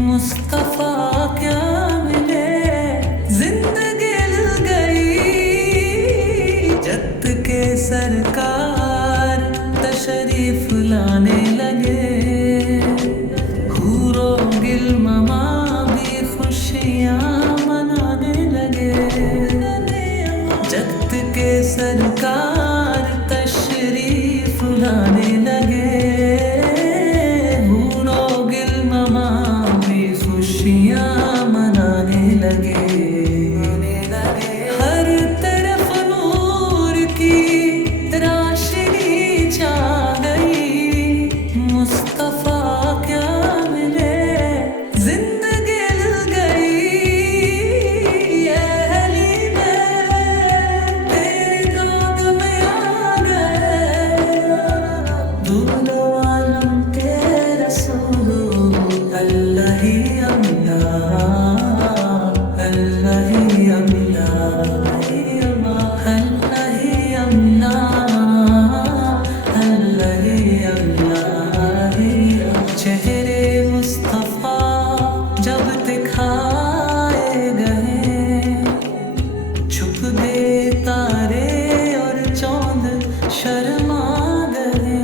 مصطفیٰ کیا ملے زندگی مل گئی جت کے سرکار تشریف لانے لگے حور و گلمما بھی خوشیاں منانے لگے جت کے سرکار تشریف لانے لگے حور و گلمما بھی خوشیاں منانے لگے ہر طرف نور کی راشنی چھا گئی مصطفیٰ کیا ملے زندگی مل گئی یہ حلیم تیرے داد میں آ گئے دونوں عالم کے رسول اللہ ہی اللہ اللہ ہی چہرے مصطفیٰ جب دکھائے گئے چھپ گئے تارے اور چاند شرما گئے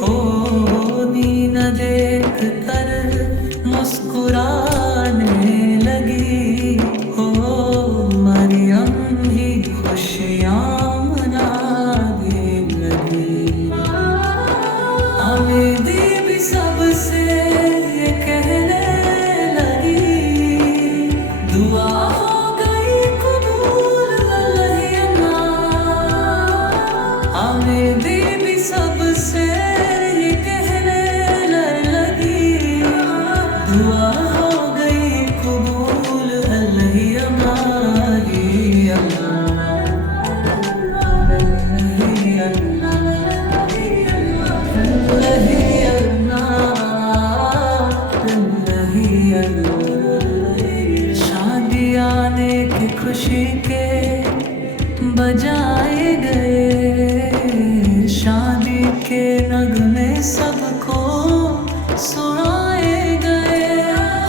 ہو دین دیکھ کر مسکرانے لگی ہو مریم ہی خوشیاں منانے لگی آمیدی بھی سب سے یہ کہنے لگی دعا ہو گئی قبول اللہ آمیدی بھی سب سے یہ کہنے لگی دعا ہو گئی قبول اللہ شادی آنے کی خوشی کے بجائے گئے شادی کے نغمے سب کو سنائے گئے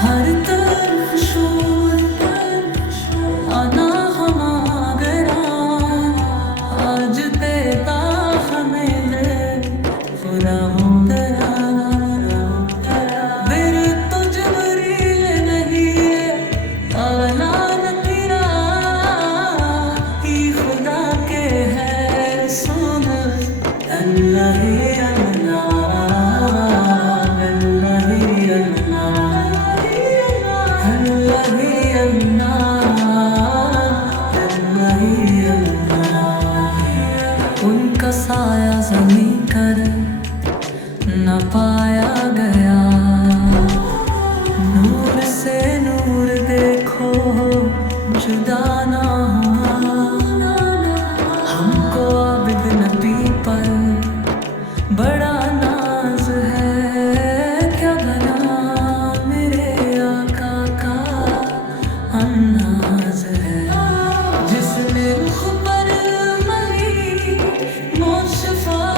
ہر طرف شور آنا ہمارا آج دیتا ہمیں لے پورا ہو گیا پھر تو جبریل نہیں اعلان کیا کہ خدا کے ہے رسول اللہ ان کا سایہ زمیں کر نہ پایا گیا نور سے نور دیکھو جدا نہ ہوا ہم کو عبد نبی پر بڑا ناز ہے کیا بنا میرے آقا کا انداز ہے جس نے رخ پر مہی مصطفیٰ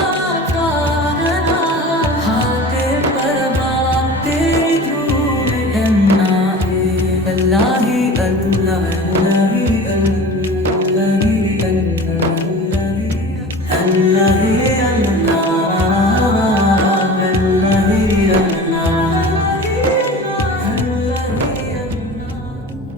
کا ہاتھ پر باتے دھول اللہ اللہ اللہ اللہ اللہ اللہ